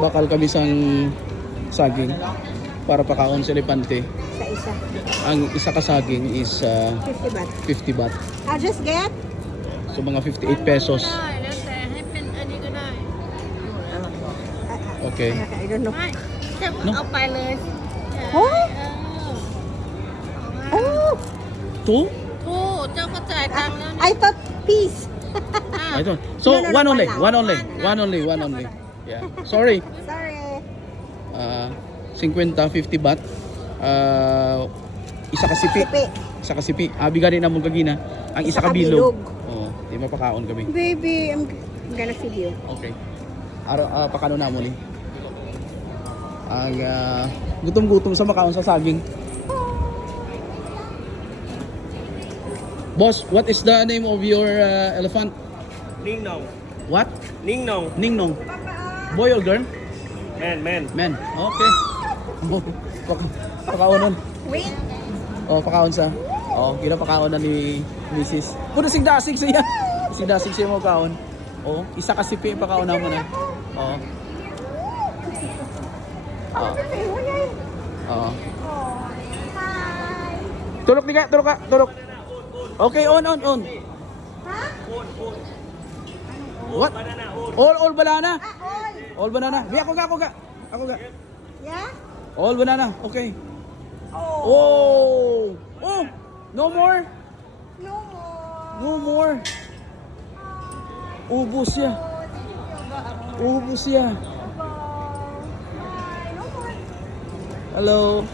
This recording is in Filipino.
Bakal kami sang saging para pakaon sa elepante. Sa isa. Ang isa ka saging is 50 baht. 50 baht. I'll just get. So mga 58 pesos. แล้วแต่ให้เป็นอันนี้ก็ได้ Okay. I don't know. ไม่จะเอาไปเลย โอ้ Oh, Two? ถูกเจ้าก็จ่ายตังค์แล้วนี่ I thought piece. I don't. So No, no, no, one only, one one only, one only, one only. Yeah. Sorry. Sorry. 50, 50 baht. Isa ka sipi. Sipi. Isa ka sipi. Bigani na mong kagina. Ang isa Isa ka ka bilog. bilog. Oo, di mapakaon kami. Baby, I'm gonna feed you. Okay. Pakano na mo ni. Ang gutom-gutom sa makaon sa saging. Boss, what is the name of your elephant? Ning Nong. What? Ning Nong. Ningnong. Boy or girl? Man, man. Man. Okay. Pakaunon. Wait. Oh, pakaon sa. Oh, ginapakaon na ni Mrs. Puro sigdasig siya. Sigdasig siya mo kaon. Oh, isa ka sipi pakaon na mo na. Oh. Oh. Oh. Tulok ni ka, tulok ka, tulok. Okay, on. What? All banana. All. All banana. Di ako ga. Yeah? All banana. Okay. Oh. Oh, no more. No more. No more. Ubus siya. Ubus siya. Bye. No more. Hello.